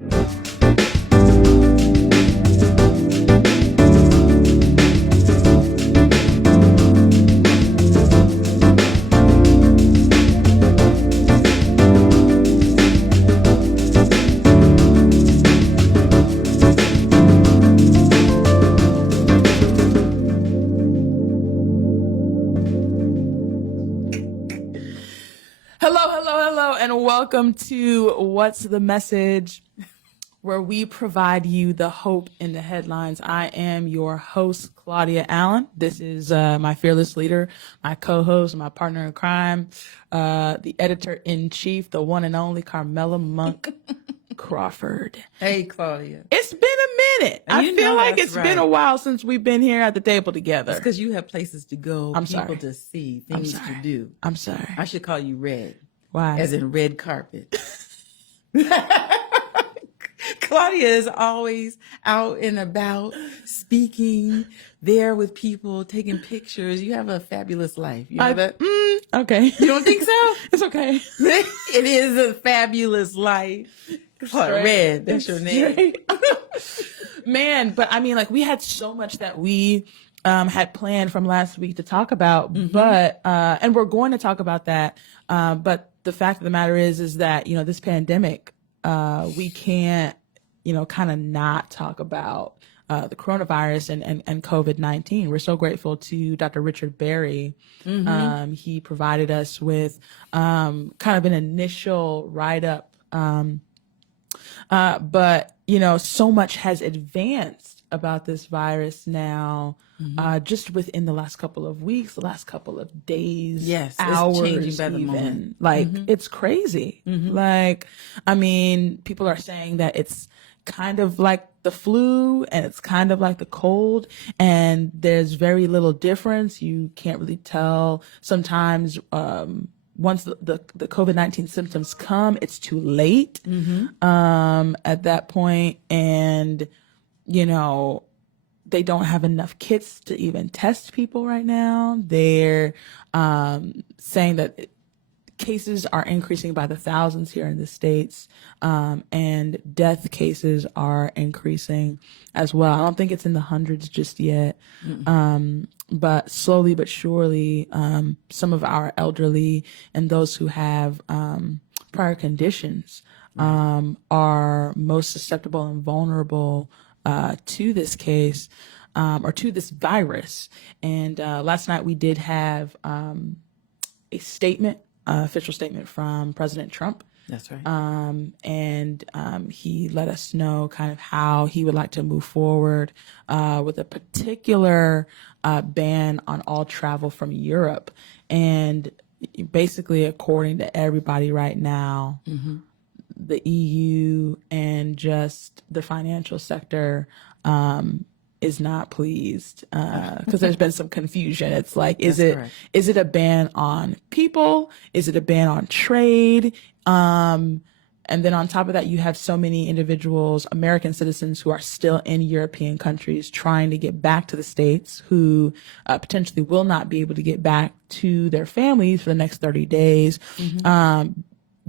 And welcome to What's the Message, where we provide you the hope in the headlines. I am your host, Claudia Allen. This is my fearless leader, my co-host, my partner in crime, the editor-in-chief, the one and only Carmela Monk Crawford. Hey, Claudia. It's been a minute. I feel like it's been a while since we've been here at the table together. It's because you have places to go, people to see, things to do. I'm sorry. I should call you Red. Why? As in red carpet. Claudia is always out and about, speaking, there with people, taking pictures. You have a fabulous life. You know that? Okay. You don't think so? It's okay. It is a fabulous life. Red, that's your name. Man, but I mean, like, we had so much that we had planned from last week to talk about, but and we're going to talk about that. But the fact of the matter is that, you know, this pandemic, we can't, you know, kind of not talk about the coronavirus and COVID-19. We're so grateful to Dr. Richard Berry. He provided us with kind of an initial write-up. But, you know, so much has advanced about this virus now, just within the last couple of weeks, the last couple of days, hours, it's changing by the moment. Like, it's crazy. Like, I mean, people are saying that it's kind of like the flu and it's kind of like the cold, and there's very little difference. You can't really tell. Sometimes, once the COVID-19 symptoms come, it's too late at that point. And, you know, they don't have enough kits to even test people right now. They're saying that cases are increasing by the thousands here in the States, and death cases are increasing as well. I don't think it's in the hundreds just yet, but slowly but surely, some of our elderly and those who have prior conditions are most susceptible and vulnerable to this case, or to this virus. And last night we did have a statement, official statement from President Trump. That's right. And he let us know kind of how he would like to move forward with a particular ban on all travel from Europe. And basically, according to everybody right now, the EU and just the financial sector is not pleased, because there's been some confusion. It's like, is it a ban on people? Is it a ban on trade? And then on top of that, you have so many individuals, American citizens, who are still in European countries trying to get back to the States, who potentially will not be able to get back to their families for the next 30 days.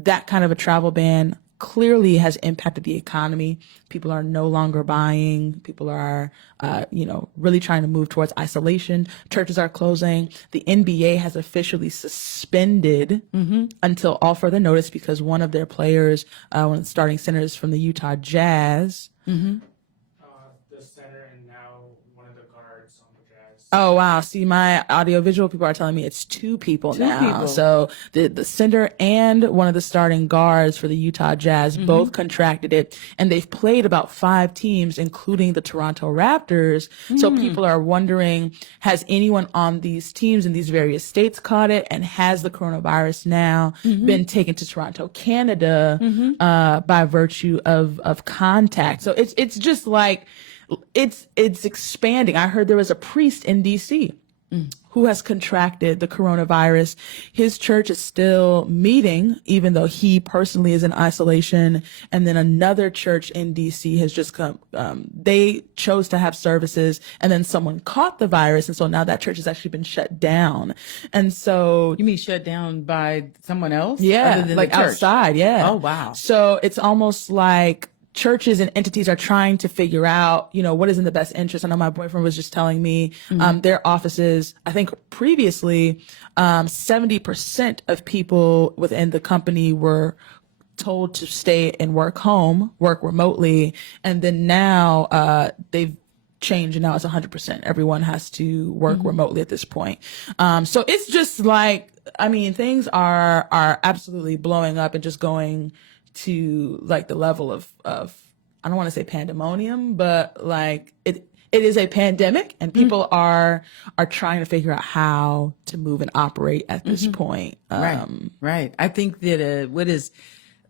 That kind of a travel ban clearly has impacted the economy. People are no longer buying. People are, really trying to move towards isolation. Churches are closing. The NBA has officially suspended until all further notice, because one of their players, one of the starting centers from the Utah Jazz, the center and now one of the guards on the Jazz. Oh, wow. See, my audiovisual people are telling me it's two people now. So the center and one of the starting guards for the Utah Jazz both contracted it, and they've played about 5 teams, including the Toronto Raptors. So people are wondering, has anyone on these teams in these various states caught it, and has the coronavirus now been taken to Toronto, Canada, by virtue of contact? So it's just like, it's expanding. I heard there was a priest in DC who has contracted the coronavirus. His church is still meeting, even though he personally is in isolation. And then another church in DC has just come, they chose to have services, and then someone caught the virus. And so now that church has actually been shut down. And so. You mean shut down by someone else? Yeah. Other than like the church? outside. Yeah. Oh, wow. So it's almost like churches and entities are trying to figure out, what is in the best interest. I know my boyfriend was just telling me, their offices, I think previously, 70% of people within the company were told to stay and work remotely. And then now, they've changed and now it's 100%. Everyone has to work remotely at this point. So it's just like, things are absolutely blowing up and just going to like the level of I don't want to say pandemonium, but like it is a pandemic and people are trying to figure out how to move and operate at this point. Right. I think that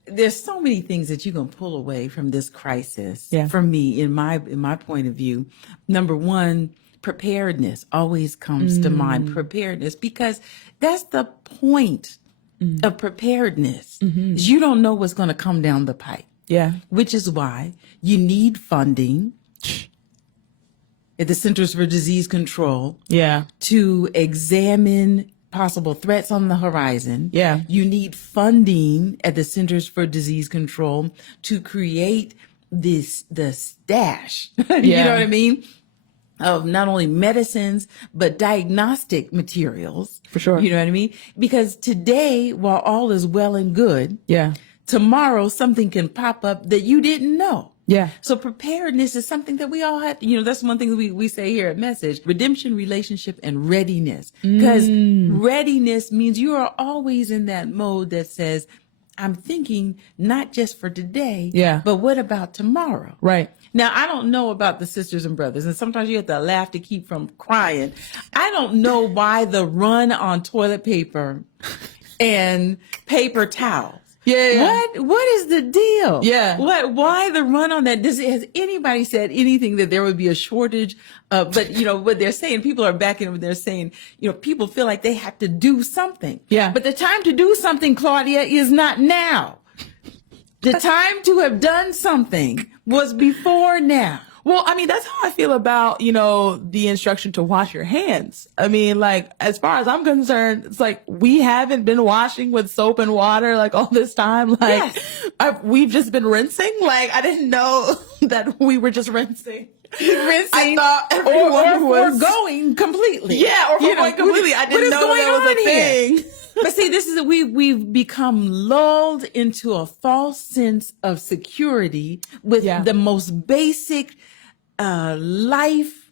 there's so many things that you can pull away from this crisis. Yeah. For me, in my point of view, number one, preparedness always comes to mind. Preparedness, because that's the point of preparedness. Is you don't know what's going to come down the pipe. Yeah. Which is why you need funding at the Centers for Disease Control. Yeah. To examine possible threats on the horizon. Yeah. You need funding at the Centers for Disease Control to create the stash. You know what I mean? Of not only medicines, but diagnostic materials. For sure. You know what I mean? Because today, while all is well and good, tomorrow something can pop up that you didn't know. Yeah. So preparedness is something that we all have, that's one thing we say here at Message: redemption, relationship, and readiness. Because readiness means you are always in that mode that says, I'm thinking not just for today, but what about tomorrow? Right. Now, I don't know about the sisters and brothers, and sometimes you have to laugh to keep from crying. I don't know why the run on toilet paper and paper towels. Yeah. What is the deal? Yeah. Why the run on that? Has anybody said anything that there would be a shortage? But what they're saying, people are backing up. They're saying, people feel like they have to do something. Yeah. But the time to do something, Claudia, is not now. The time to have done something was before now. Well, that's how I feel about, the instruction to wash your hands. Like, as far as I'm concerned, it's like we haven't been washing with soap and water like all this time. Like, we've just been rinsing. Like, I didn't know that we were just rinsing. I thought everyone was going completely. Yeah, or going completely. I didn't know that was a thing. But see, this is we've become lulled into a false sense of security with the most basic life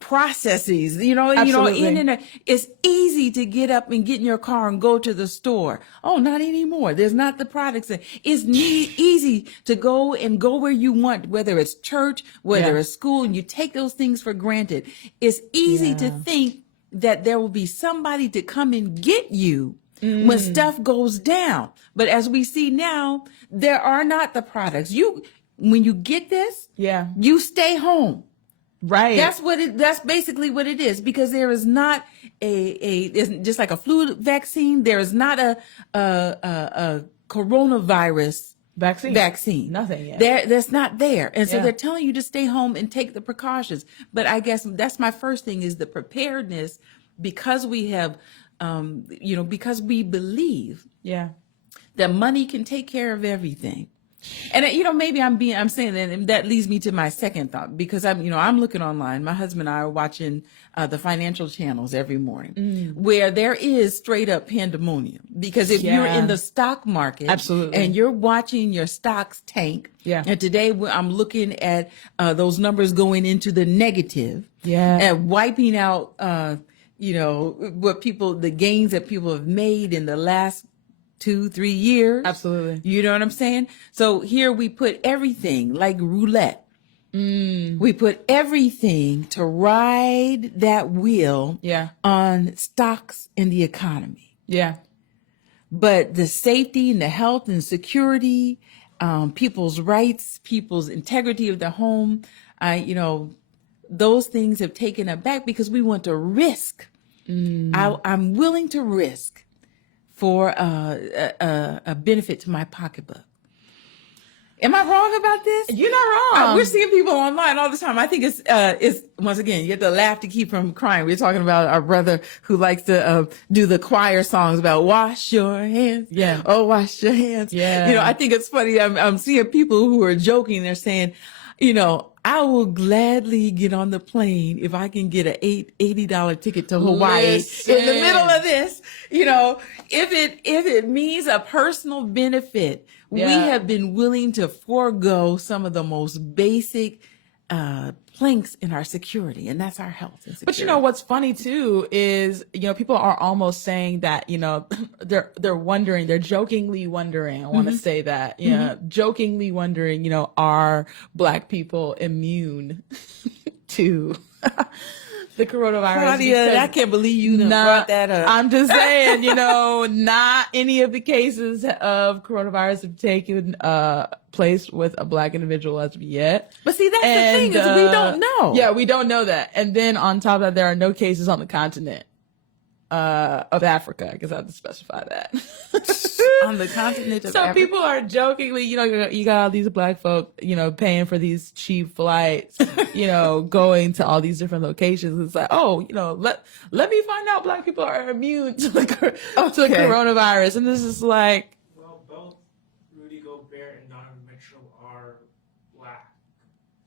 processes. Absolutely. It's easy to get up and get in your car and go to the store. Oh, not anymore. There's not the products. It's easy to go where you want, whether it's church, whether it's school, and you take those things for granted. It's easy to think that there will be somebody to come and get you when stuff goes down. But as we see now, there are not the products. When you get this, you stay home. Right. That's basically what it is, because there is not it's just like a flu vaccine. There is not a coronavirus vaccine. Nothing yet. That's not there. And so they're telling you to stay home and take the precautions. But I guess that's my first thing, is the preparedness, because we have, because we believe that money can take care of everything. And maybe I'm saying that, and that leads me to my second thought, because I'm looking online. My husband and I are watching the financial channels every morning, where there is straight up pandemonium. Because if you're in the stock market, absolutely, and you're watching your stocks tank, and today I'm looking at those numbers going into the negative, and wiping out, the gains that people have made in the last 2-3 years. Absolutely. You know what I'm saying? So here we put everything like roulette. We put everything to ride that wheel on stocks in the economy. Yeah. But the safety and the health and security, people's rights, people's integrity of their home, those things have taken us back, because we want to risk. I'm willing to risk for a benefit to my pocketbook. Am I wrong about this? You're not wrong. We're seeing people online all the time. I think it's once again, you have to laugh to keep from crying. We're talking about our brother who likes to do the choir songs about wash your hands. Yeah. Oh, wash your hands. Yeah. You know, I think it's funny. I'm seeing people who are joking. They're saying, you know, I will gladly get on the plane if I can get a $80 ticket to Hawaii in the middle of this. You know, if it means a personal benefit, we have been willing to forego some of the most basic planks in our security, and that's our health and security. But you know what's funny too is, you know, people are almost saying that, you know, they're wondering, they're jokingly wondering, I want to say that, you know, jokingly wondering, you know, are Black people immune to the coronavirus? Claudia, I can't believe you brought that up. I'm just saying, you know, not any of the cases of coronavirus have taken place with a Black individual as of yet. But see, that's the thing, is we don't know. Yeah, we don't know that. And then on top of that, there are no cases on the continent of Africa. I guess I have to specify that. On the continent of So Africa. people are jokingly, you know, you got all these Black folk, you know, paying for these cheap flights, you know, going to all these different locations. It's like, oh, you know, let me find out Black people are immune to the coronavirus. And this is like, Well, both Rudy Gobert and Donovan Mitchell are Black.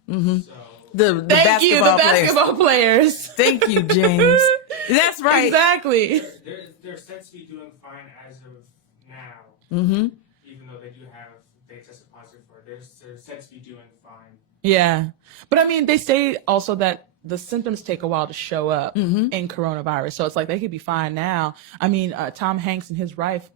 Mm-hmm. So The thank you, the basketball players. Thank you, James. That's right. Exactly. they're said to be doing fine as of now. Mm-hmm. Even though they tested positive for it. They're said to be doing fine. Yeah. But I mean, they say also that the symptoms take a while to show up in coronavirus. So it's like they could be fine now. I mean, Tom Hanks and his wife,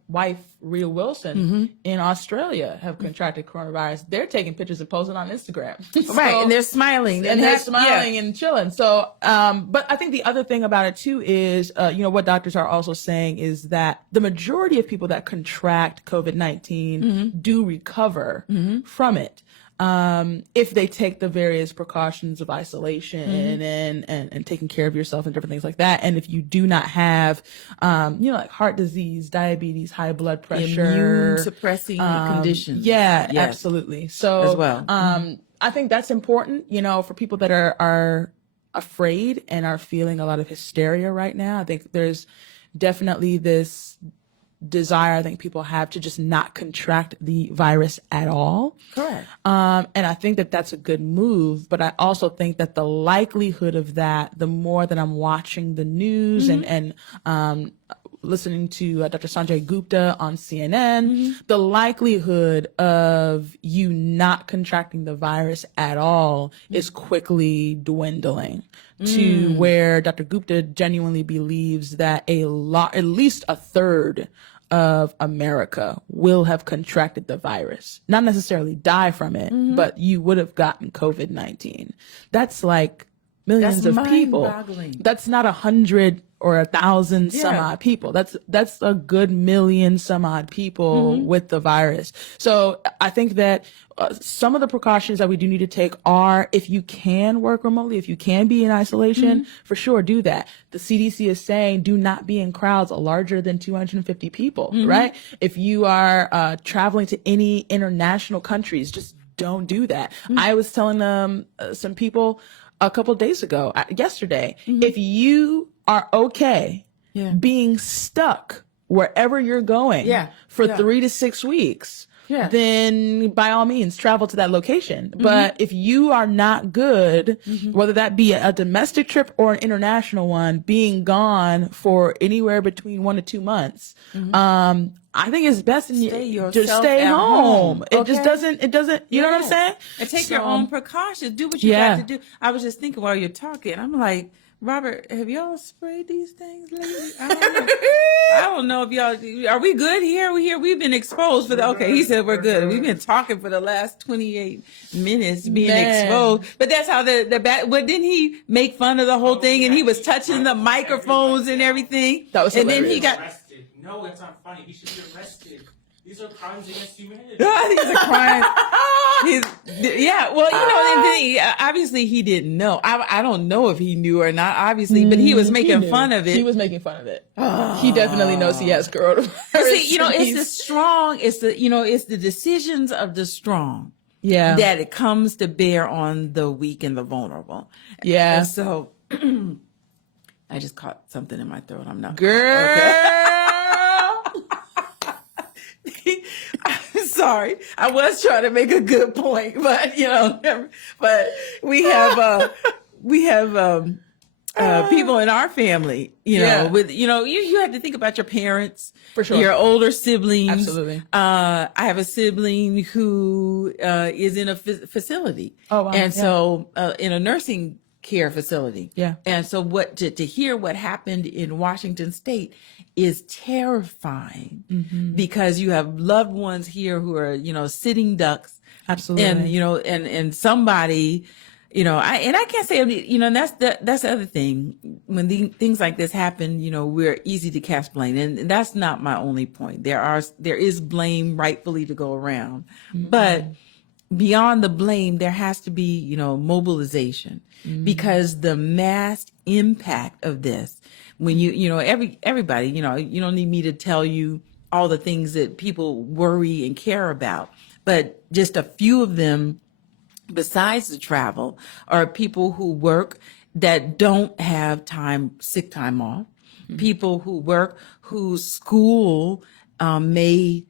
Rhea Wilson, in Australia have contracted coronavirus. They're taking pictures and posting on Instagram. Right. And they're smiling. And they're smiling and chilling. So, but I think the other thing about it too is, you know, what doctors are also saying is that the majority of people that contract COVID-19 do recover from it. If they take the various precautions of isolation and taking care of yourself and different things like that. And if you do not have, you know, like heart disease, diabetes, high blood pressure, immune suppressing conditions. Yeah, Yes. absolutely. So, As well. I think that's important, you know, for people that are afraid and are feeling a lot of hysteria right now. I think there's definitely this desire I think people have to just not contract the virus at all. Correct. And I think that that's a good move, but I also think that the likelihood of that, the more that I'm watching the news and listening to Dr. Sanjay Gupta on CNN, the likelihood of you not contracting the virus at all is quickly dwindling to where Dr. Gupta genuinely believes that at least a third of America will have contracted the virus. Not necessarily die from it, but you would have gotten COVID-19. That's like millions of people. mind-boggling. That's not 100 or 1,000 some odd people. That's a good million some odd people with the virus. So I think that some of the precautions that we do need to take are, if you can work remotely, if you can be in isolation, for sure do that. The CDC is saying do not be in crowds larger than 250 people, right? If you are traveling to any international countries, just don't do that. I was telling some people a couple of days ago, yesterday, if you are okay being stuck wherever you're going for 3 to 6 weeks, then by all means travel to that location. But if you are not good, whether that be a domestic trip or an international one, being gone for anywhere between 1 to 2 months, I think it's best to just stay home. It just doesn't, you know what I'm saying? And take your own precautions. Do what you got to do. I was just thinking while you're talking, I'm like, Robert, have y'all sprayed these things lately? I don't know if y'all, are we good here? We've been exposed for okay, he said we're good. We've been talking for the last 28 minutes being exposed. But that's how but didn't he make fun of the whole thing and he was touching the microphones and everything? That was hilarious. And then he got Arrested. No, that's not funny. He should be arrested. These are crimes against humanity. These are crimes. Yeah, well, you know, and then obviously he didn't know. I don't know if he knew or not, obviously, but he was making fun of it. He was making fun of it. He definitely knows he has coronavirus. See, you know, it's the strong. It's the, you know, it's the decisions of the strong Yeah. that it comes to bear on the weak and the vulnerable. Yeah. And so I just caught something in my throat. I'm not. Girl. Okay. I'm sorry. I was trying to make a good point, but but we have people in our family, with you have to think about your parents, for sure, your older siblings. Absolutely. I have a sibling who is in a facility. Oh, wow. And so in a nursing care facility. Yeah. And so to hear what happened in Washington State is terrifying, because you have loved ones here who are, sitting ducks. Absolutely. And, and somebody, I can't say, and that's the other thing. When things like this happen, we're easy to cast blame. And that's not my only point. There is blame rightfully to go around, but beyond the blame, there has to be, mobilization, because the mass impact of this, when everybody, you don't need me to tell you all the things that people worry and care about, but just a few of them besides the travel are people who work that don't have sick time off, people who work whose school may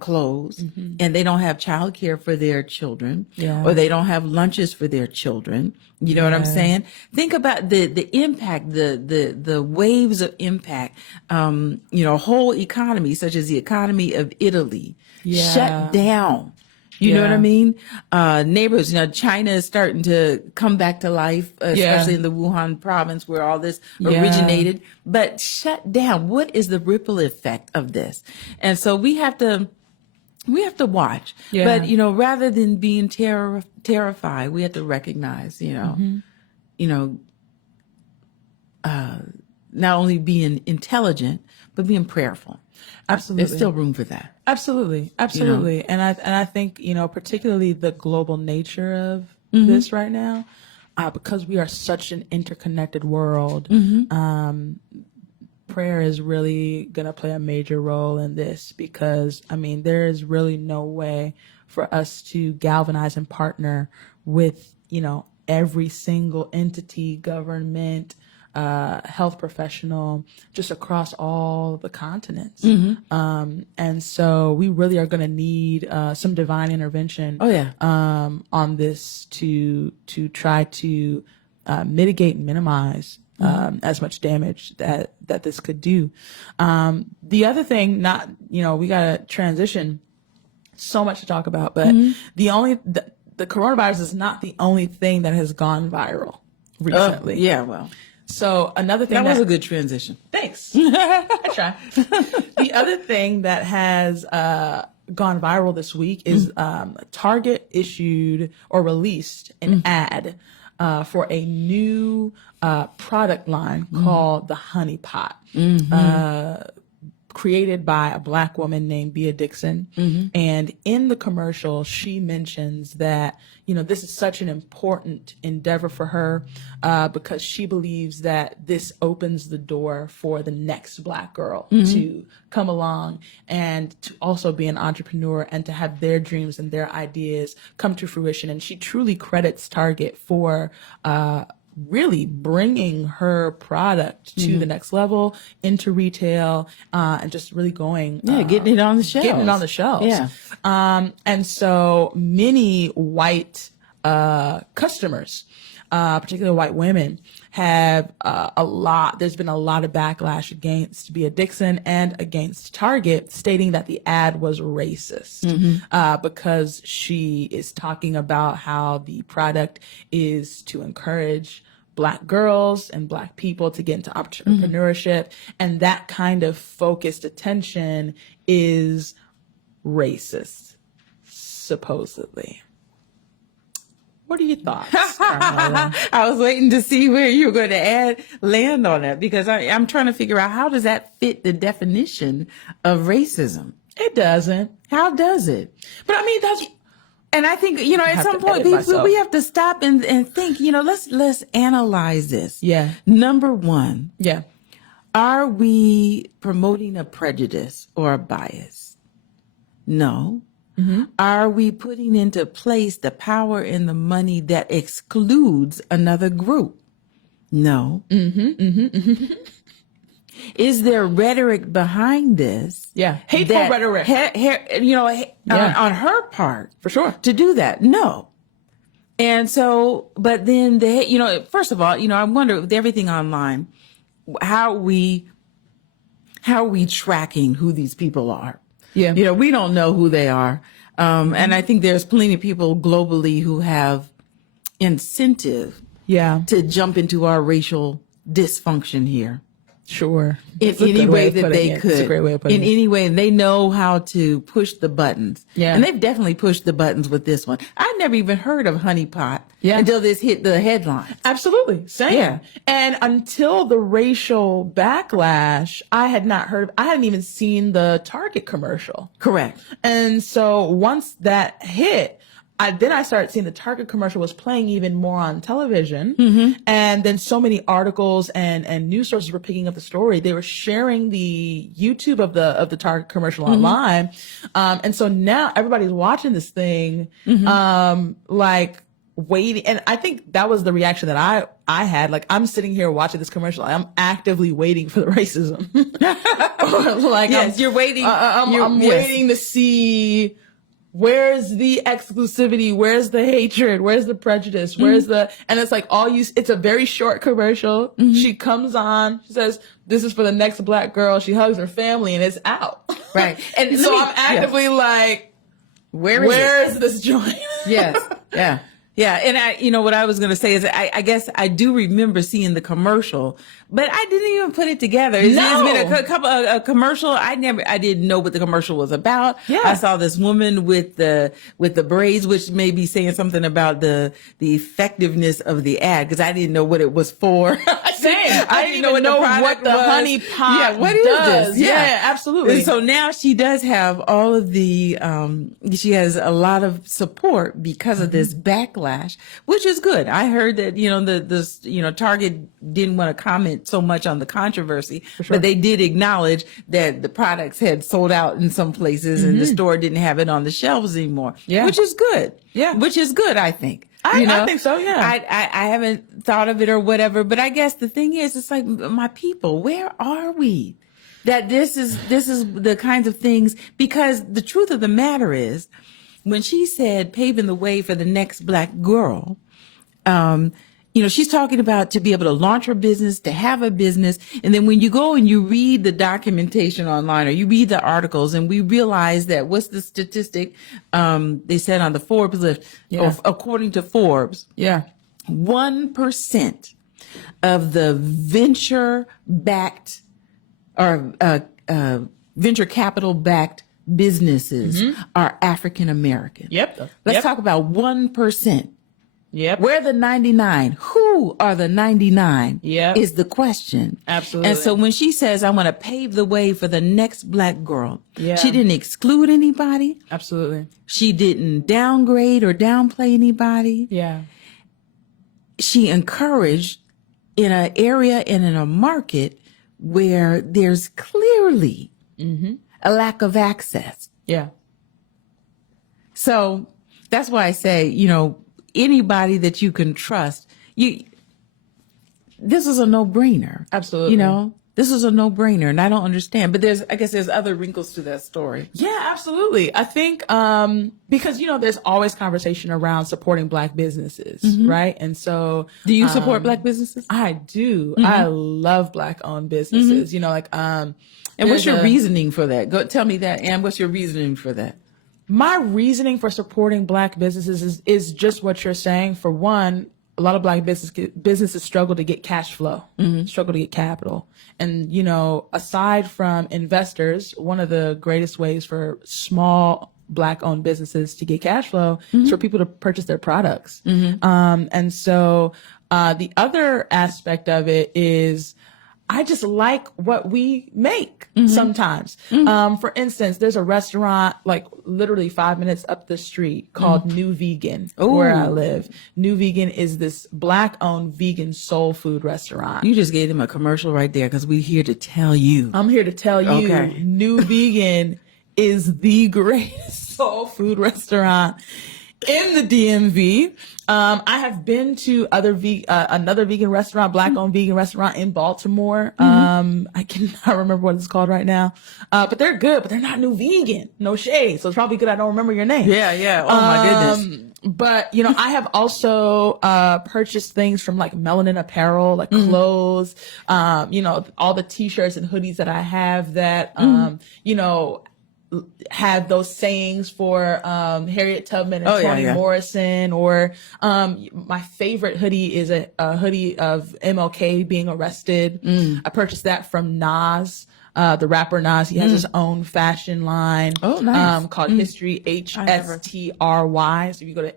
close, and they don't have childcare for their children, or they don't have lunches for their children. You know what I'm saying? Think about the impact, the waves of impact. Whole economy, such as the economy of Italy, shut down. You know what I mean? Neighborhoods, China is starting to come back to life, especially in the Wuhan province where all this originated, but shut down. What is the ripple effect of this? And so we have to watch, but, rather than being terrified, we have to recognize, not only being intelligent, but being prayerful. Absolutely. There's still room for that. Absolutely. And I think, particularly the global nature of this right now, because we are such an interconnected world, prayer is really going to play a major role in this, because, there is really no way for us to galvanize and partner with, every single entity, government, health professional, just across all the continents. And so we really are going to need some divine intervention on this to try to mitigate and minimize as much damage that this could do. The other thing, we got to transition, so much to talk about, but the coronavirus is not the only thing that has gone viral recently. So another thing that was a good transition. Thanks. I try. The other thing that has gone viral this week is Target issued or released an ad for a new product line called the Honey Pot, created by a Black woman named Bea Dixon. And in the commercial, she mentions that, this is such an important endeavor for her because she believes that this opens the door for the next Black girl to come along and to also be an entrepreneur and to have their dreams and their ideas come to fruition. And she truly credits Target for really bringing her product to the next level into retail, and just really going, getting it on the shelves. And so many white customers, particularly white women, have there's been a lot of backlash against Bea Dixon and against Target, stating that the ad was racist, because she is talking about how the product is to encourage Black girls and Black people to get into entrepreneurship. And that kind of focused attention is racist, supposedly. What are your thoughts, Carmela? I was waiting to see where you were going to land on that, because I'm trying to figure out, how does that fit the definition of racism? It doesn't. How does it? But that's... And I think, at some point we have to stop and think, let's analyze this. Yeah. Number one. Yeah. Are we promoting a prejudice or a bias? No. Are we putting into place the power and the money that excludes another group? No. Is there rhetoric behind this? Yeah. Hateful rhetoric. On her part. For sure. To do that? No. And so, but then first of all, I wonder with everything online, how are we tracking who these people are? Yeah. We don't know who they are. And I think there's plenty of people globally who have incentive to jump into our racial dysfunction here. Sure. In any way that they could. It's a great way of putting it. In any way. They know how to push the buttons. Yeah. And they've definitely pushed the buttons with this one. I never even heard of honeypot until this hit the headlines. Absolutely. Same. Yeah. And until the racial backlash, I hadn't even seen the Target commercial. Correct. And so once that hit, I started seeing the Target commercial was playing even more on television. And then so many articles and news sources were picking up the story. They were sharing the YouTube of the Target commercial online. And so now everybody's watching this thing, like waiting. And I think that was the reaction that I had. Like, I'm sitting here watching this commercial. I'm actively waiting for the racism. Like, yes, you're waiting. I'm waiting to see, where's the exclusivity? Where's the hatred? Where's the prejudice? Where's and it's like it's a very short commercial. She comes on, she says, this is for the next black girl. She hugs her family and it's out. Right. And so I'm actively like, where is this joint? Yes. Yeah. Yeah. And what I was going to say is I guess I do remember seeing the commercial, but I didn't even put it together. It's been a commercial. I didn't know what the commercial was about. Yeah. I saw this woman with the braids, which may be saying something about the effectiveness of the ad, because I didn't know what it was for. Same. I didn't even know what the honey pot what is does. this? Yeah, absolutely. And so now she does have all of the, she has a lot of support because of this backlash, which is good. I heard that, Target didn't want to comment so much on the controversy, but they did acknowledge that the products had sold out in some places and the store didn't have it on the shelves anymore, which is good. Yeah. Which is good, I think. I think so, yeah. I haven't thought of it or whatever, but I guess the thing is, it's like, my people, where are we? That this is the kinds of things, because the truth of the matter is, when she said paving the way for the next black girl, she's talking about to be able to launch her business, to have a business. And then when you go and you read the documentation online or you read the articles, and we realize that, what's the statistic? They said on the Forbes list, according to Forbes, 1% of the venture backed or venture capital backed businesses are African American. Let's talk about 1%. Where the 99? Who are the 99? Is the question. Absolutely. And so when she says, I want to pave the way for the next black girl, she didn't exclude anybody. Absolutely. She didn't downgrade or downplay anybody. Yeah. She encouraged in an area and in a market where there's clearly a lack of access. Yeah. So that's why I say, anybody that you can trust, this is a no-brainer. Absolutely. This is a no-brainer, and I don't understand. But I guess there's other wrinkles to that story. Yeah, absolutely. I think because there's always conversation around supporting black businesses, right? And so, do you support black businesses? I do. I love black-owned businesses. And what's your reasoning for that? Tell me that, and what's your reasoning for that? My reasoning for supporting black businesses is just what you're saying. For one, a lot of black businesses struggle to get cash flow, struggle to get capital. And, aside from investors, one of the greatest ways for small black owned businesses to get cash flow is for people to purchase their products. And so the other aspect of it is, I just like what we make sometimes. For instance, there's a restaurant like literally 5 minutes up the street called New Vegan, where I live. New Vegan is this black-owned vegan soul food restaurant. You just gave them a commercial right there, because we're here to tell you. I'm here to tell you, New Vegan is the greatest soul food restaurant in the DMV. I have been to another vegan restaurant, black-owned vegan restaurant in Baltimore. I cannot remember what it's called right now. But they're good, but they're not new vegan. No shade. So it's probably good I don't remember your name. Yeah. Oh my goodness. But, I have also purchased things from like Melanin Apparel, like clothes, all the t-shirts and hoodies that I have that, have those sayings for Harriet Tubman and Toni Morrison, or my favorite hoodie is a hoodie of MLK being arrested. I purchased that from Nas, the rapper Nas. He has his own fashion line called History, HSTRY. So if you go to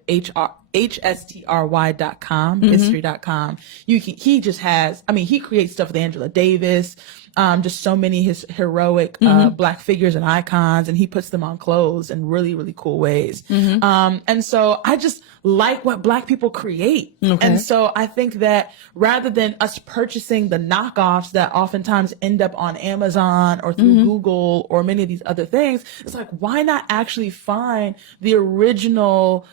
HSTRY.com, history.com, he just has, he creates stuff with Angela Davis, just so many his heroic black figures and icons, and he puts them on clothes in really, really cool ways. And so I just like what black people create. And so I think that rather than us purchasing the knockoffs that oftentimes end up on Amazon or through Google or many of these other things, it's like, why not actually find the original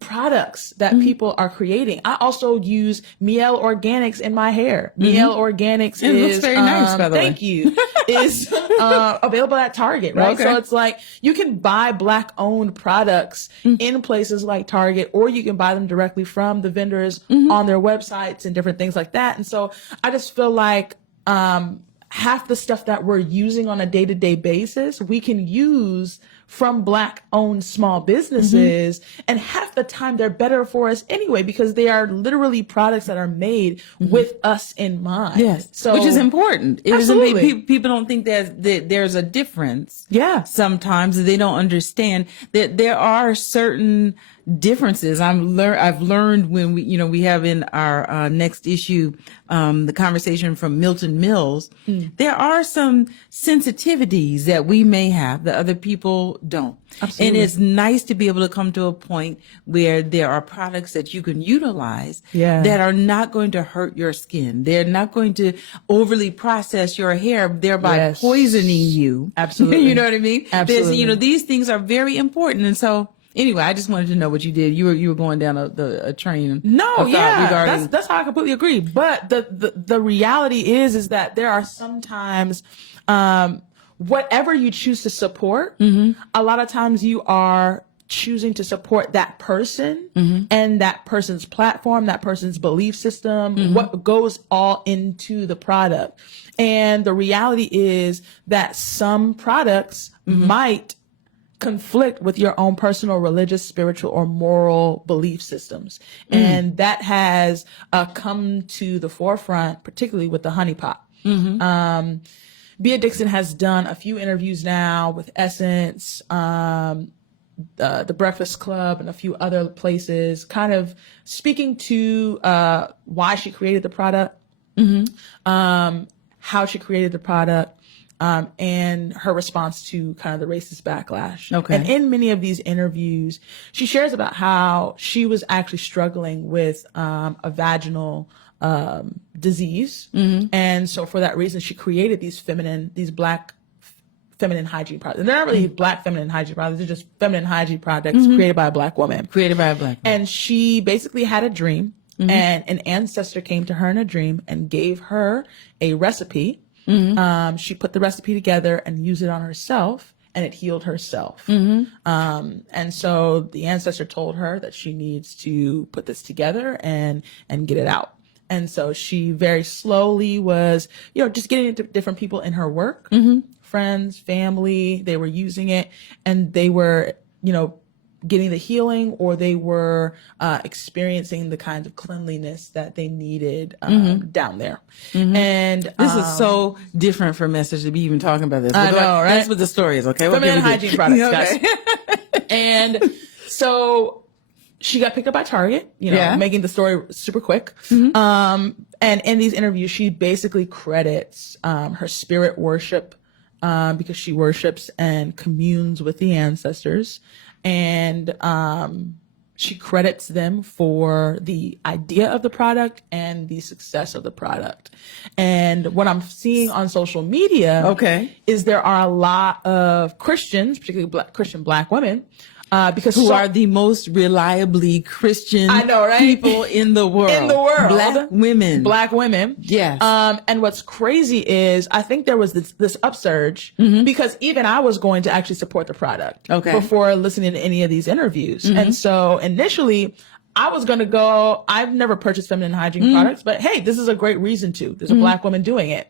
products that people are creating? I also use Miel Organics in my hair. Miel Organics it looks very nice, by the way. Thank you. Is available at Target, right? Okay. So it's like you can buy black owned products in places like Target, or you can buy them directly from the vendors on their websites and different things like that. And so I just feel like half the stuff that we're using on a day-to-day basis, we can use from black owned small businesses. And half the time they're better for us anyway, because they are literally products that are made with us in mind. Yes. So, which is important. Absolutely. People don't think that there's a difference. Yeah. Sometimes they don't understand that there are certain differences. I've learned when we have in our next issue the conversation from Milton Mills. There are some sensitivities that we may have that other people don't. Absolutely. And it's nice to be able to come to a point where there are products that you can utilize that are not going to hurt your skin. They're not going to overly process your hair, thereby poisoning you. Absolutely. You know what I mean? Absolutely. These things are very important. And so, anyway, I just wanted to know what you did. You were going down a train. Regarding... that's how I completely agree. But the reality is that there are sometimes, whatever you choose to support, a lot of times you are choosing to support that person and that person's platform, that person's belief system, what goes all into the product. And the reality is that some products might conflict with your own personal, religious, spiritual, or moral belief systems. And that has come to the forefront, particularly with the honey pot. Bia Dixon has done a few interviews now with Essence, the Breakfast Club, and a few other places, kind of speaking to why she created the product, how she created the product, and her response to kind of the racist backlash. And in many of these interviews, she shares about how she was actually struggling with a vaginal disease. And so for that reason, she created these black feminine hygiene products. And they're not really black feminine hygiene products. They're just feminine hygiene products created by a black woman. And she basically had a dream, and an ancestor came to her in a dream and gave her a recipe. She put the recipe together and used it on herself, and it healed herself. And so the ancestor told her that she needs to put this together and get it out. And so she very slowly was, just getting it to different people in her work, friends, family. They were using it, and they were, getting the healing, or they were experiencing the kinds of cleanliness that they needed down there. And this is so different for Message to be even talking about this. I know, right? That's what the story is, okay? Feminine hygiene products, guys. And so she got picked up by Target, making the story super quick. And in these interviews, she basically credits her spirit worship, because she worships and communes with the ancestors. And She credits them for the idea of the product and the success of the product. And what I'm seeing on social media is there are a lot of Christians, particularly Christian Black women, because who are the most reliably Christian I know, right? people in the world. In the world. Black women. Yes. And what's crazy is I think there was this upsurge because even I was going to actually support the product before listening to any of these interviews. And so initially I was going to go, I've never purchased feminine hygiene products, but hey, this is a great reason to. There's a Black woman doing it.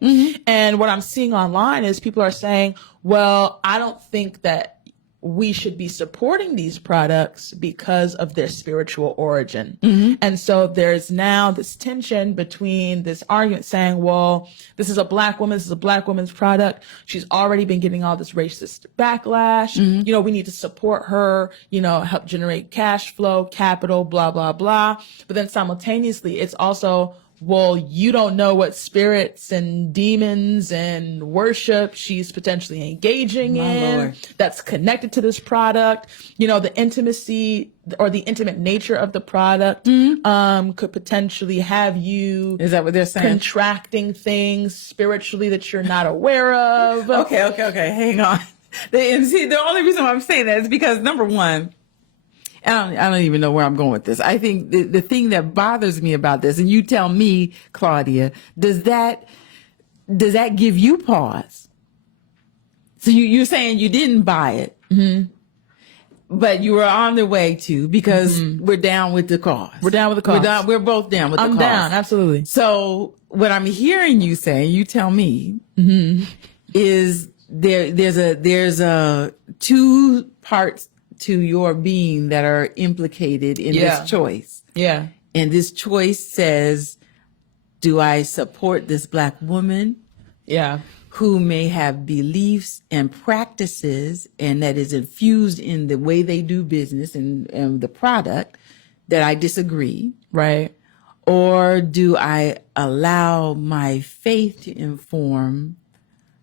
And what I'm seeing online is people are saying, well, I don't think that we should be supporting these products because of their spiritual origin. And so there's now this tension between this argument saying, well, this is a Black woman, this is a Black woman's product. She's already been getting all this racist backlash. You know, we need to support her, you know, help generate cash flow, capital, blah, blah, blah. But then simultaneously, it's also, well, you don't know what spirits and demons and worship she's potentially engaging in that's connected to this product. You know, the intimacy or the intimate nature of the product could potentially have you, is that what they're saying? Contracting things spiritually that you're not aware of. Okay. Hang on. See, the only reason why I'm saying that is because, number one, I don't even know where I'm going with this. I think the thing that bothers me about this, and you tell me, Claudia, does that give you pause? So you're saying you didn't buy it, but you were on the way to, because we're down with the cause. We're down with the cause. We're both down with the cause. I'm down, absolutely. So what I'm hearing you say, you tell me, is there's a two parts to your being that are implicated in this choice. Yeah. And this choice says, do I support this Black woman? Yeah. Who may have beliefs and practices, and that is infused in the way they do business and the product, that I disagree. Right. Or do I allow my faith to inform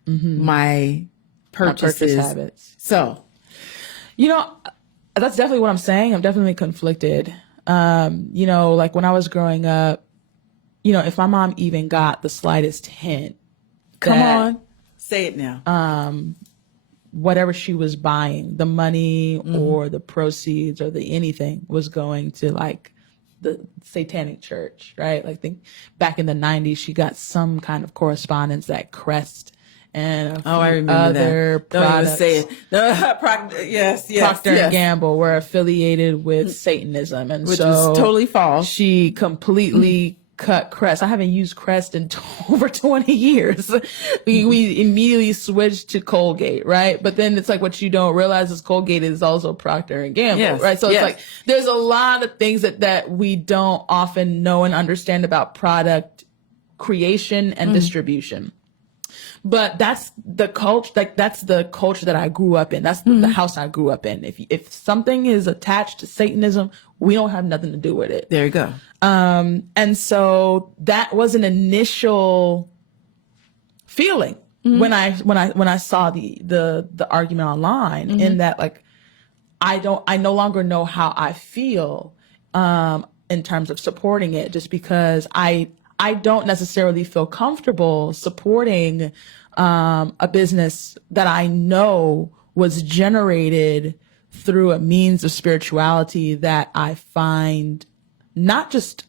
my purchases? Purchase habits. So, you know, that's definitely what I'm saying. I'm definitely conflicted. You know, like when I was growing up, you know, if my mom even got the slightest hint, come on, say it now. Whatever she was buying, the money or the proceeds or the anything was going to like the satanic church, right? Like think back in the 90s, she got some kind of correspondence that Crest and I remember other that. Don't even say it. Yes, Procter and Gamble were affiliated with Satanism, and which so is totally false. She completely cut Crest. I haven't used Crest in over 20 years. We immediately switched to Colgate, right? But then it's like what you don't realize is Colgate is also Procter and Gamble, right? So it's like there's a lot of things that we don't often know and understand about product creation and distribution. But that's the culture, like that's the culture that I grew up in. That's the house I grew up in. If something is attached to Satanism, we don't have nothing to do with it. There you go. And so that was an initial feeling when I saw the argument online, in that like I no longer know how I feel in terms of supporting it, just because I don't necessarily feel comfortable supporting a business that I know was generated through a means of spirituality that I find not just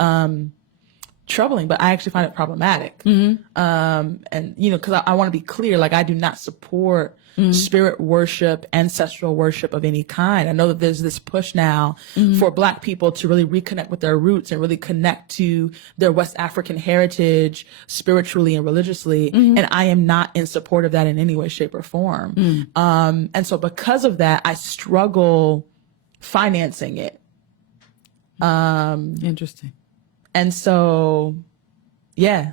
troubling, but I actually find it problematic. And, you know, because I want to be clear, like I do not support spirit worship, ancestral worship of any kind. I know that there's this push now for Black people to really reconnect with their roots and really connect to their West African heritage spiritually and religiously. And I am not in support of that in any way, shape, or form. And so because of that, I struggle financing it. Interesting. And so, yeah.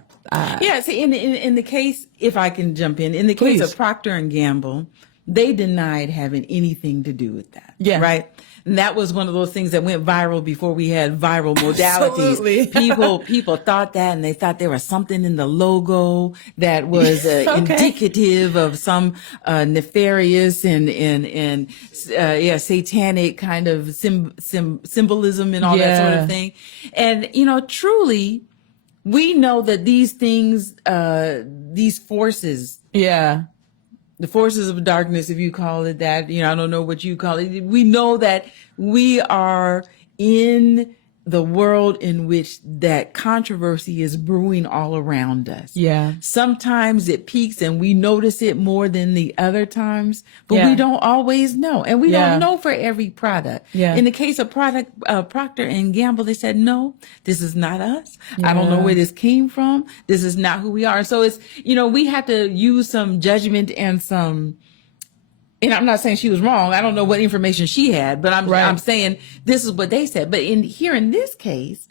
See, in the case, if I can jump in the case of Procter and Gamble, they denied having anything to do with that. Yeah. Right. And that was one of those things that went viral before we had viral modalities. Absolutely. People thought that, and they thought there was something in the logo that was Okay. indicative of some nefarious and satanic kind of symbolism and all that sort of thing. And truly, we know that these things, these forces, the forces of darkness, if you call it that, I don't know what you call it. We know that we are in the world in which that controversy is brewing all around us. Yeah. Sometimes it peaks and we notice it more than the other times, but we don't always know. And we don't know for every product. Yeah. In the case of Procter and Gamble, they said, no, this is not us. I don't know where this came from. This is not who we are. So it's, we have to use some judgment and some, and I'm not saying she was wrong. I don't know what information she had, but I'm saying this is what they said. But in this case,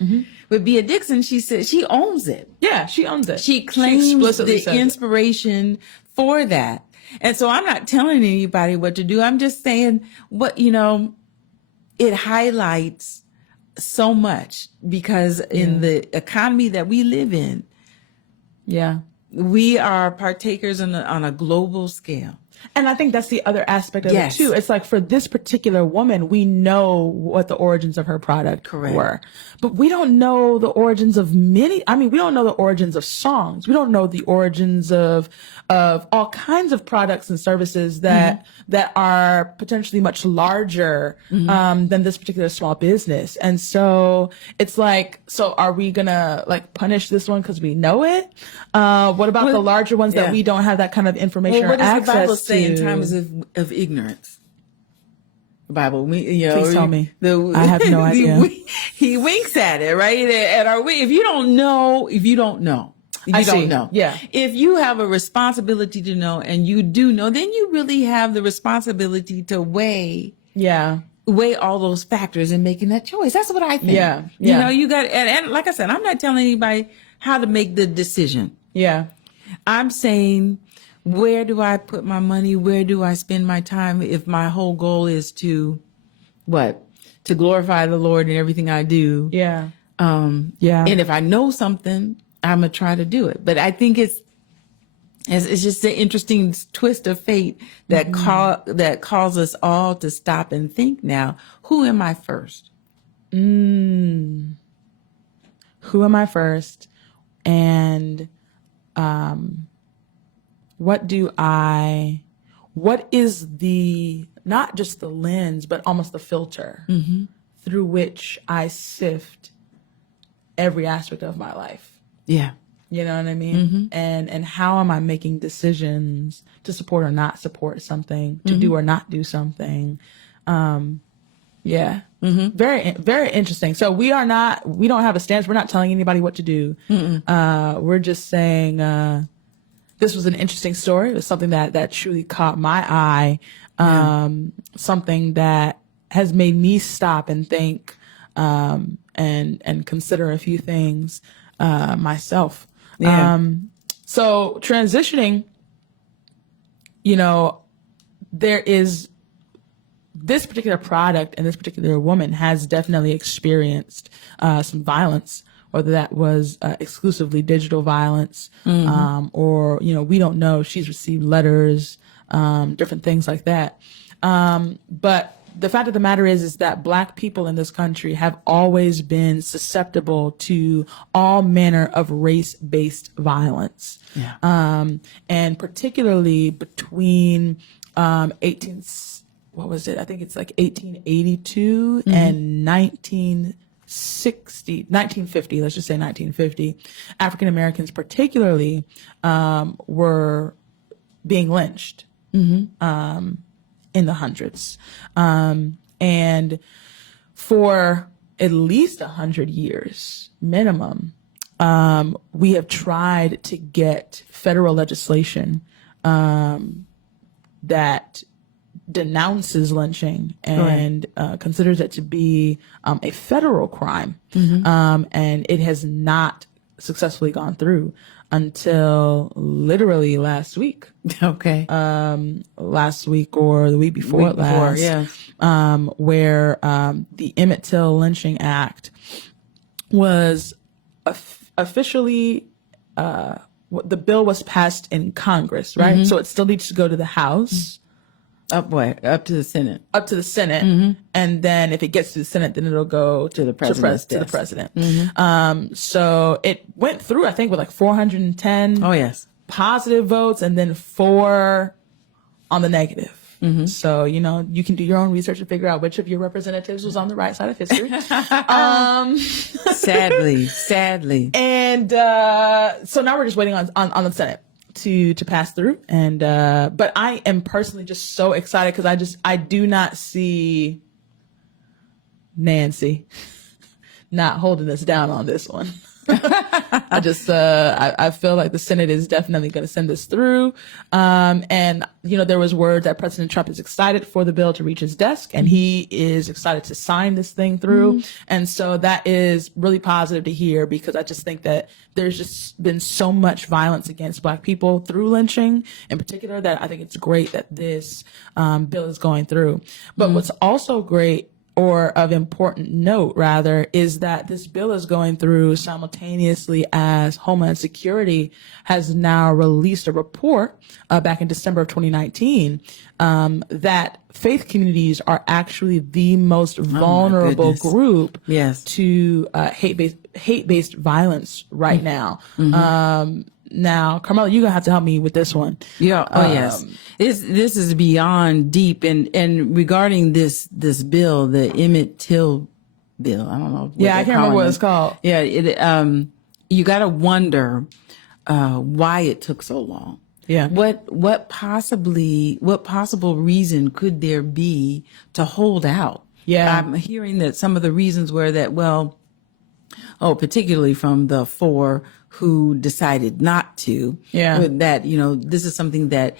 with Bea Dixon, she said she owns it. Yeah, she owns it. She claims the inspiration for that. And so I'm not telling anybody what to do. I'm just saying what, it highlights so much because in the economy that we live in, we are partakers on a global scale. And I think that's the other aspect of it too. It's like for this particular woman, we know what the origins of her product were, but we don't know the origins of we don't know the origins of songs. We don't know the origins of all kinds of products and services that are potentially much larger, than this particular small business. And so it's like, so are we gonna punish this one because we know it? What about the larger ones that we don't have that kind of information or access to? What does the Bible say in times of ignorance? The Bible, please tell me. I have no idea. He winks at it, right? If you don't know, you don't know. Yeah. If you have a responsibility to know and you do know, then you really have the responsibility to weigh all those factors in making that choice. That's what I think. Yeah. You got, and like I said, I'm not telling anybody how to make the decision. Yeah. I'm saying, where do I put my money? Where do I spend my time? If my whole goal is to glorify the Lord in everything I do. Yeah. And if I know something, I'm going to try to do it. But I think it's just an interesting twist of fate that that calls us all to stop and think now, who am I first? Who am I first? And, what is not just the lens, but almost the filter through which I sift every aspect of my life? Yeah. You know what I mean? And how am I making decisions to support or not support something, to do or not do something? Very, very interesting. So we don't have a stance. We're not telling anybody what to do. We're just saying, this was an interesting story. It was something that truly caught my eye. Something that has made me stop and think, and consider a few things, myself. So transitioning, there is this particular product and this particular woman has definitely experienced some violence, whether that was exclusively digital violence, or, we don't know. She's received letters, different things like that. But the fact of the matter is that Black people in this country have always been susceptible to all manner of race-based violence. And particularly between 1882 and 1950, let's just say 1950, African Americans particularly were being lynched. In the hundreds. And for at least 100 years minimum, we have tried to get federal legislation that denounces lynching and considers it to be a federal crime. And it has not successfully gone through. until literally last week. Okay. Last week or the week before last. Yeah. Where the Emmett Till Lynching Act was officially the bill was passed in Congress, right? So it still needs to go to the House. Up to the Senate. Up to the Senate. And then if it gets to the Senate, then it'll go to the president. To the president. So it went through, I think, with like 410 positive votes and then 4 on the negative. So, you know, you can do your own research and figure out which of your representatives was on the right side of history. Sadly. And so now we're just waiting on the Senate to pass through. And but I am personally just so excited because I do not see Nancy not holding us down on this one. I just I feel like the Senate is definitely going to send this through. And you know, there was word that President Trump is excited for the bill to reach his desk, and he is excited to sign this thing through. And so that is really positive to hear, because I just think that there's just been so much violence against Black people through lynching in particular, that I think it's great that this bill is going through. But what's also great, or of important note rather, is that this bill is going through simultaneously as Homeland Security has now released a report back in December of 2019 that faith communities are actually the most vulnerable group to hate-based violence right now. Now, Carmela, you're gonna have to help me with this one. Yeah. Yes. This is beyond deep, and regarding this bill, the Emmett Till bill. I don't know. I can't remember what it's called. Yeah. You got to wonder why it took so long. Yeah. What possible reason could there be to hold out? Yeah. I'm hearing that some of the reasons were that, particularly from the 4 who decided not to. Yeah. That, you know, this is something that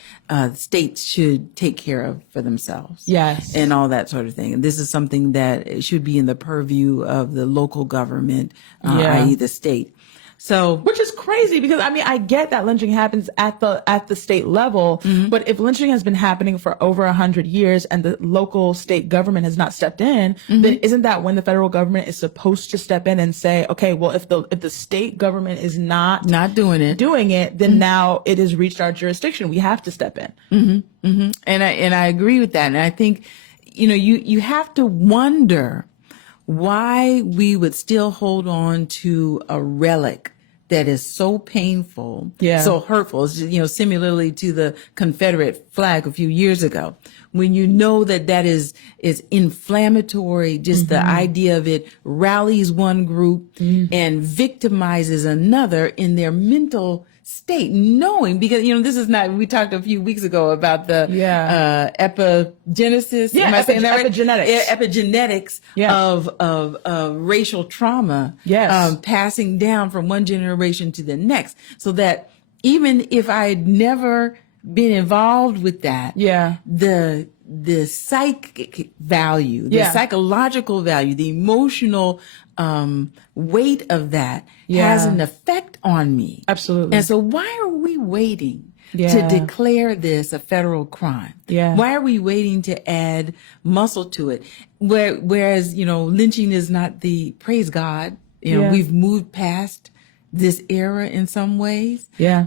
states should take care of for themselves. Yes. And all that sort of thing. And this is something that should be in the purview of the local government, i.e. the state. So, which is crazy, because I mean, I get that lynching happens at the state level, but if lynching has been happening for over 100 years and the local state government has not stepped in, then isn't that when the federal government is supposed to step in and say, okay, well, if the state government is not doing it, then now it has reached our jurisdiction. We have to step in. And I agree with that. And I think, you know, you have to wonder why we would still hold on to a relic that is so painful, so hurtful, you know, similarly to the Confederate flag a few years ago, when you know that is inflammatory. Just the idea of it rallies one group and victimizes another in their mental state, knowing, because, you know, this is not, we talked a few weeks ago about the epigenesis. Am I saying that right? Epigenetics of racial trauma passing down from one generation to the next. So that even if I had never been involved with that, the psychic value, the psychological value, the emotional weight of that has an effect on me. Absolutely. And so why are we waiting to declare this a federal crime? Why are we waiting to add muscle to it? Whereas, you know, lynching is not the, praise God, you know, we've moved past this era in some ways. Why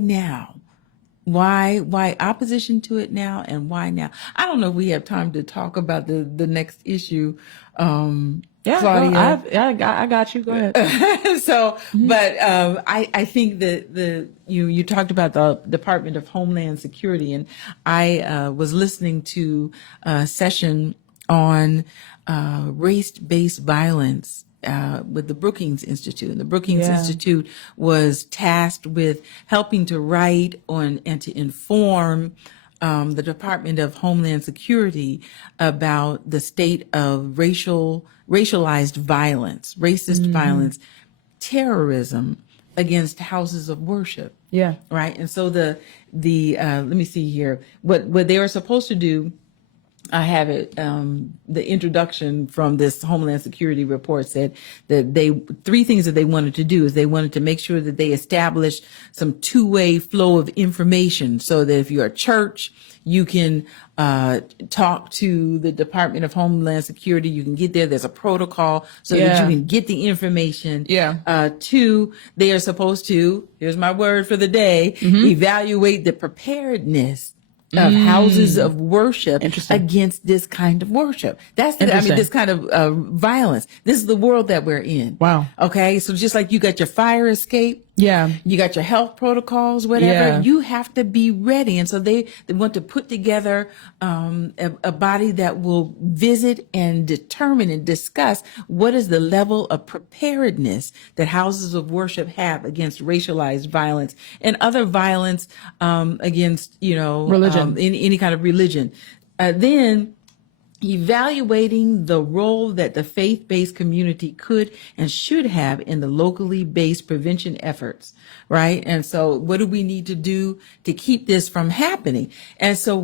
now? Why opposition to it now, and why now? I don't know if we have time to talk about the next issue. Claudia. I got you. Go ahead. So, but I think that you talked about the Department of Homeland Security, and I was listening to a session on race-based violence with the Brookings Institute. And the Brookings Institute was tasked with helping to write on and to inform the Department of Homeland Security about the state of racialized violence, racist violence, terrorism against houses of worship. Right. And so the let me see here. What they were supposed to do I have it. The introduction from this Homeland Security report said that three things that they wanted to do is they wanted to make sure that they established some two-way flow of information so that if you're a church, you can talk to the Department of Homeland Security. You can get there. There's a protocol so that you can get the information. Yeah. Two, they are supposed to, here's my word for the day, evaluate the preparedness of houses of worship against this kind of worship. That's this kind of violence. This is the world that we're in. Wow. Okay. So just like you got your fire escape. Yeah. You got your health protocols, whatever. You have to be ready. And so they want to put together a body that will visit and determine and discuss what is the level of preparedness that houses of worship have against racialized violence and other violence against, religion, any kind of religion. Then evaluating the role that the faith-based community could and should have in the locally based prevention efforts, right? And so what do we need to do to keep this from happening? And so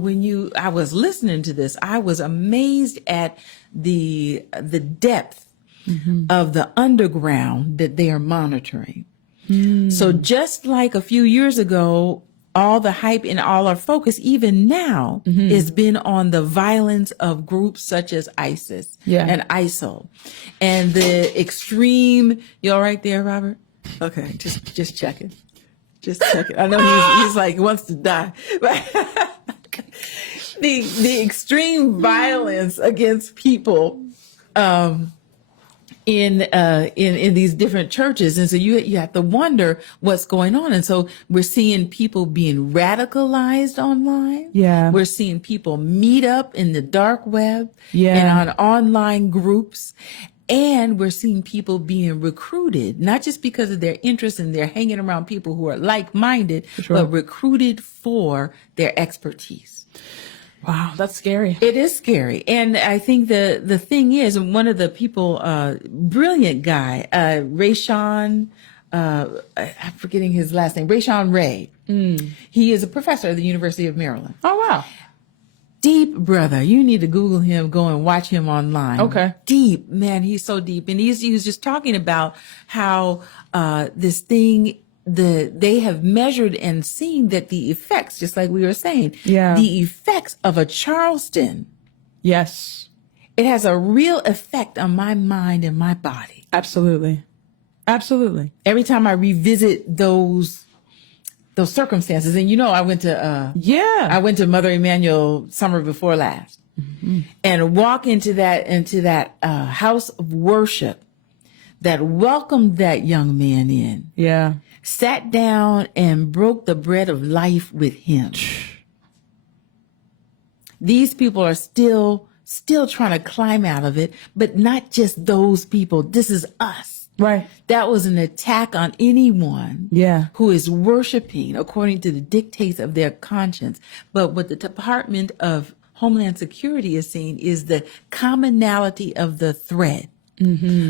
I was listening to this, I was amazed at the depth of the underground that they are monitoring. So just like a few years ago, all the hype and all our focus, even now, has been on the violence of groups such as ISIS and ISIL, and the extreme. You all right there, Robert? Okay, just checking, just checking. I know he's like wants to die. The extreme violence against people. In these different churches. And so you have to wonder what's going on. And so we're seeing people being radicalized online. Yeah. We're seeing people meet up in the dark web Yeah. and on online groups. And we're seeing people being recruited, not just because of their interests and they're hanging around people who are like-minded, but recruited for their expertise. Wow, that's scary. It is scary. And I think the thing is, one of the people, brilliant guy, Rayshawn, I'm forgetting his last name, Rayshawn Ray. He is a professor at the University of Maryland. Oh, wow. Deep brother. You need to Google him, go and watch him online. Okay. Deep, man, he's so deep. And he was just talking about how this thing, they have measured and seen that the effects, just like we were saying, the effects of a Charleston. Yes. It has a real effect on my mind and my body. Absolutely. Absolutely. Every time I revisit those circumstances, and I went to Mother Emanuel summer before last, and walk into that house of worship that welcomed that young man in. Yeah. Sat down and broke the bread of life with him. These people are still trying to climb out of it, but not just those people. This is us. Right. That was an attack on anyone who is worshiping according to the dictates of their conscience. But what the Department of Homeland Security is seeing is the commonality of the thread.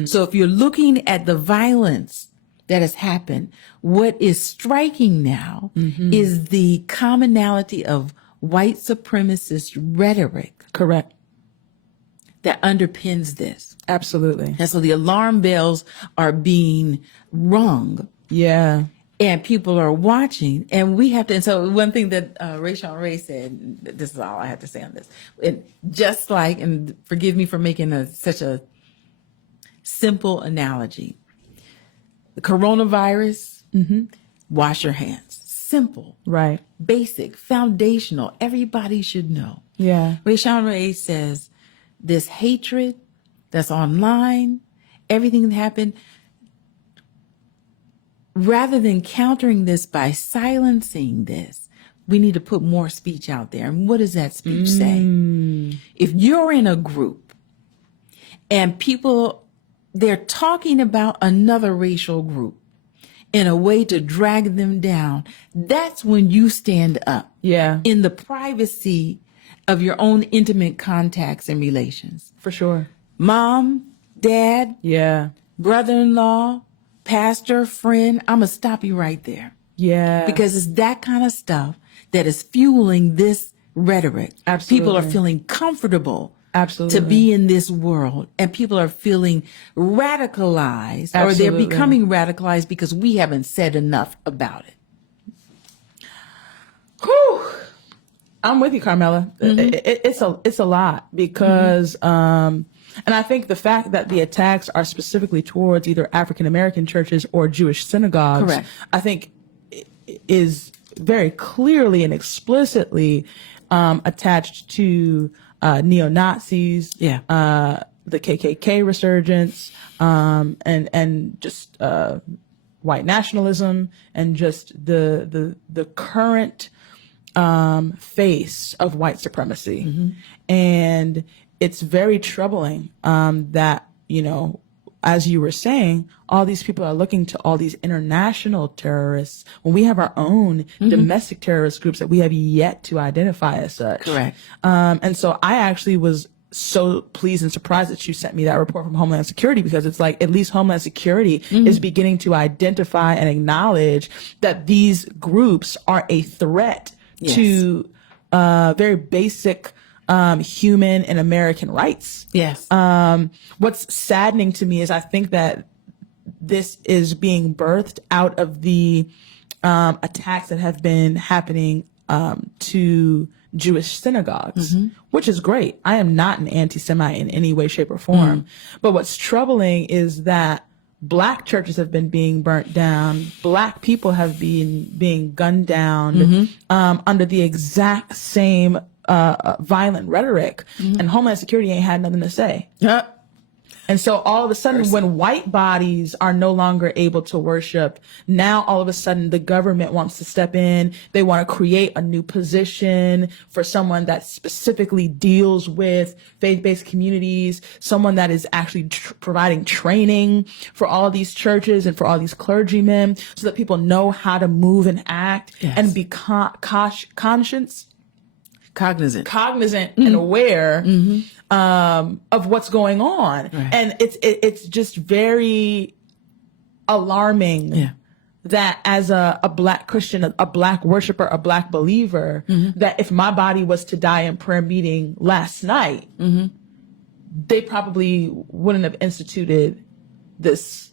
So if you're looking at the violence that has happened, what is striking now is the commonality of white supremacist rhetoric. Correct. That underpins this. Absolutely. And so the alarm bells are being rung. Yeah. And people are watching, and we have to. And so one thing that Rayshawn Ray said, this is all I have to say on this. And forgive me for making such a simple analogy. The coronavirus, wash your hands. Simple. Right. Basic, foundational. Everybody should know. Yeah. Rayshawn Ray says this hatred that's online, everything that happened, rather than countering this by silencing this, we need to put more speech out there. And what does that speech say? If you're in a group and they're talking about another racial group in a way to drag them down, that's when you stand up. Yeah. In the privacy of your own intimate contacts and relations. For sure. Mom, dad, brother-in-law, pastor, friend, I'm going to stop you right there. Yeah. Because it's that kind of stuff that is fueling this rhetoric. Absolutely. People are feeling comfortable. Absolutely. To be in this world, and people are feeling radicalized, or they're becoming radicalized because we haven't said enough about it. Whew. I'm with you, Carmela. It's a lot because, and I think the fact that the attacks are specifically towards either African American churches or Jewish synagogues, correct, I think is very clearly and explicitly attached to neo-Nazis, the KKK resurgence, and just white nationalism, and just the current face of white supremacy. And it's very troubling that, you know, as you were saying, all these people are looking to all these international terrorists when we have our own domestic terrorist groups that we have yet to identify as such. Correct. And so I actually was so pleased and surprised that you sent me that report from Homeland Security, because it's like at least Homeland Security is beginning to identify and acknowledge that these groups are a threat to very basic human and American rights. Yes. What's saddening to me is I think that this is being birthed out of the attacks that have been happening to Jewish synagogues, which is great. I am not an anti-Semite in any way, shape, or form. But what's troubling is that Black churches have been being burnt down. Black people have been being gunned down under the exact same violent rhetoric, and Homeland Security ain't had nothing to say. And so all of a sudden, when white bodies are no longer able to worship, now all of a sudden the government wants to step in. They want to create a new position for someone that specifically deals with faith-based communities, someone that is actually providing training for all of these churches and for all these clergymen, so that people know how to move and act and be cognizant and aware of what's going on. And it's just very alarming that as a Black Christian, a Black worshiper, a Black believer, that if my body was to die in prayer meeting last night, they probably wouldn't have instituted this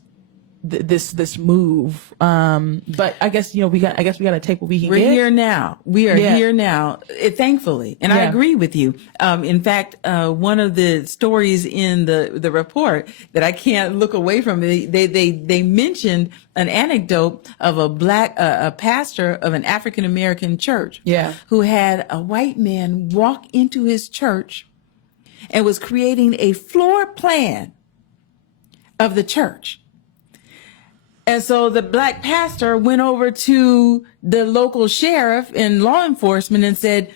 move. But I guess, you know, we got to take what we can get. We're here now. We are here now, thankfully. And I agree with you. In fact, one of the stories in the report that I can't look away from, they mentioned an anecdote of a pastor of an African American church who had a white man walk into his church and was creating a floor plan of the church. And so the Black pastor went over to the local sheriff and law enforcement and said,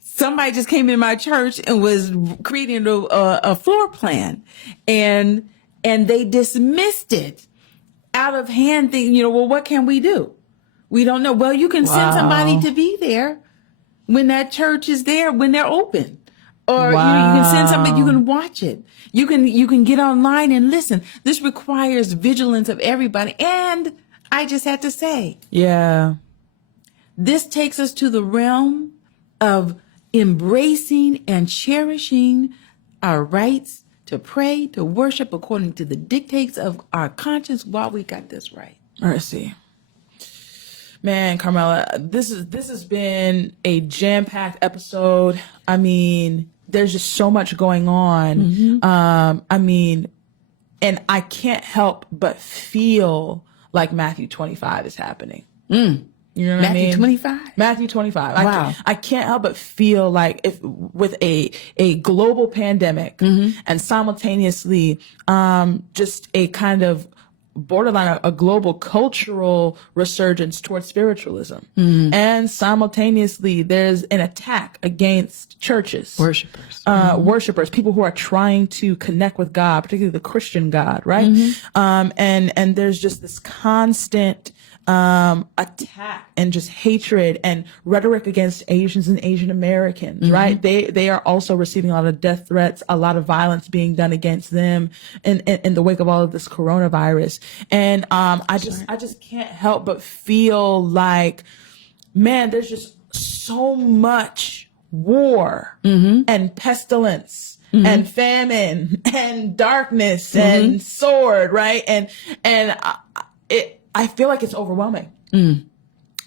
somebody just came in my church and was creating a floor plan. And they dismissed it out of hand, thinking, you know, well, what can we do? We don't know. Well, you can send somebody to be there when that church is there, when they're open. Or you can send somebody, you can watch it. You can get online and listen. This requires vigilance of everybody. And I just had to say, this takes us to the realm of embracing and cherishing our rights to pray, to worship according to the dictates of our conscience while we got this right. Mercy. Man, Carmela, this has been a jam-packed episode. I mean, there's just so much going on. I mean, and I can't help but feel like Matthew 25 is happening. You know what I mean? Matthew 25? Matthew 25. Wow. I can't help but feel like if with a global pandemic and simultaneously just a kind of borderline a global cultural resurgence towards spiritualism, and simultaneously there's an attack against churches, worshipers, people who are trying to connect with God, particularly the Christian God, right? And there's just this constant attack and just hatred and rhetoric against Asians and Asian Americans, right? They are also receiving a lot of death threats, a lot of violence being done against them in the wake of all of this coronavirus. And I just can't help but feel like, man, there's just so much war and pestilence and famine and darkness and sword, right? And I feel like it's overwhelming.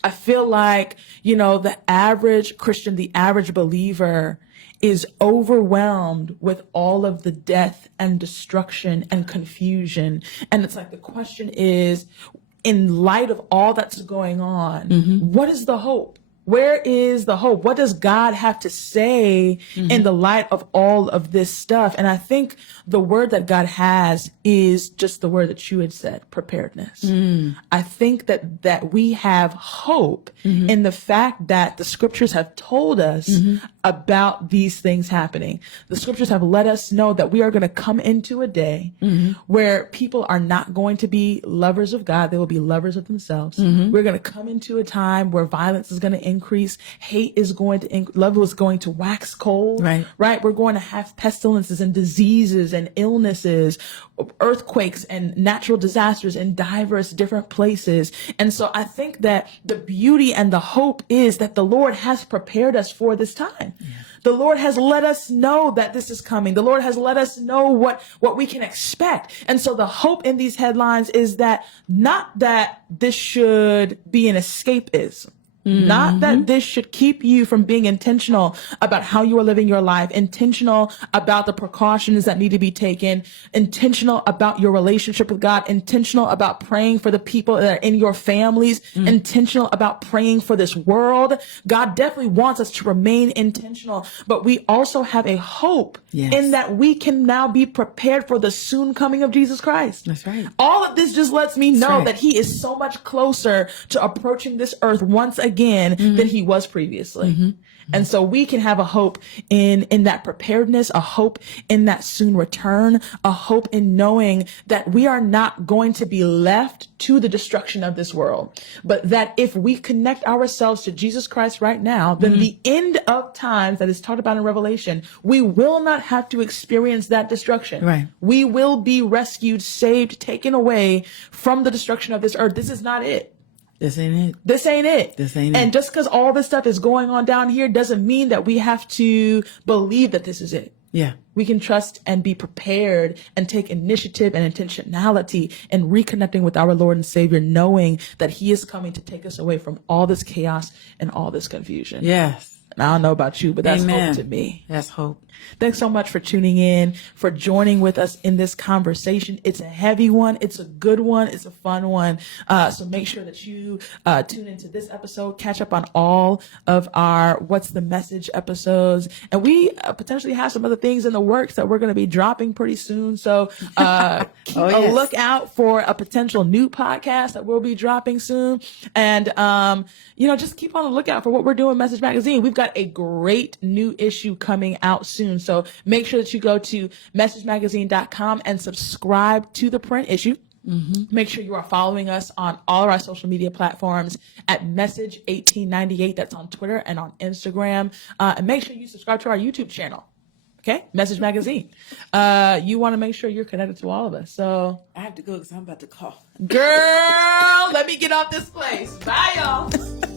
I feel like, the average Christian, the average believer is overwhelmed with all of the death and destruction and confusion. And it's like, the question is, in light of all that's going on, what is the hope? Where is the hope? What does God have to say in the light of all of this stuff? And I think the word that God has is just the word that you had said, preparedness. I think that we have hope in the fact that the scriptures have told us about these things happening. The scriptures have let us know that we are going to come into a day where people are not going to be lovers of God. They will be lovers of themselves. We're going to come into a time where violence is going to increase. Hate is going to love is going to wax cold. Right. We're going to have pestilences and diseases and illnesses, earthquakes and natural disasters in diverse different places. And so I think that the beauty and the hope is that the Lord has prepared us for this time. The Lord has let us know that this is coming. The Lord has let us know what we can expect. And so the hope in these headlines is that not that this should be an escapism. Not that this should keep you from being intentional about how you are living your life, intentional about the precautions that need to be taken, intentional about your relationship with God, intentional about praying for the people that are in your families, intentional about praying for this world. God definitely wants us to remain intentional, but we also have a hope in that we can now be prepared for the soon coming of Jesus Christ. That's right. All of this just lets me know that he is so much closer to approaching this earth once again than he was previously. And so we can have a hope in that preparedness, a hope in that soon return, a hope in knowing that we are not going to be left to the destruction of this world, but that if we connect ourselves to Jesus Christ right now, then the end of times that is talked about in Revelation, we will not have to experience that destruction. Right. We will be rescued, saved, taken away from the destruction of this earth. This is not it. This ain't it. This ain't it. This ain't it. And just because all this stuff is going on down here doesn't mean that we have to believe that this is it. Yeah. We can trust and be prepared and take initiative and intentionality in reconnecting with our Lord and Savior, knowing that he is coming to take us away from all this chaos and all this confusion. Yes. And I don't know about you, but that's hope to me. That's hope. Thanks so much for tuning in, for joining with us in this conversation. It's a heavy one. It's a good one. It's a fun one. So make sure that you tune into this episode, catch up on all of our What's the Message episodes. And we potentially have some other things in the works that we're going to be dropping pretty soon. So keep a lookout for a potential new podcast that we'll be dropping soon. And, just keep on the lookout for what we're doing, Message Magazine. We've got a great new issue coming out soon. So make sure that you go to messagemagazine.com and subscribe to the print issue. Make sure you are following us on all of our social media platforms at Message1898. That's on Twitter and on Instagram. And make sure you subscribe to our YouTube channel. Okay? Message Magazine. You want to make sure you're connected to all of us. So I have to go because I'm about to cough. Girl, let me get off this place. Bye, y'all.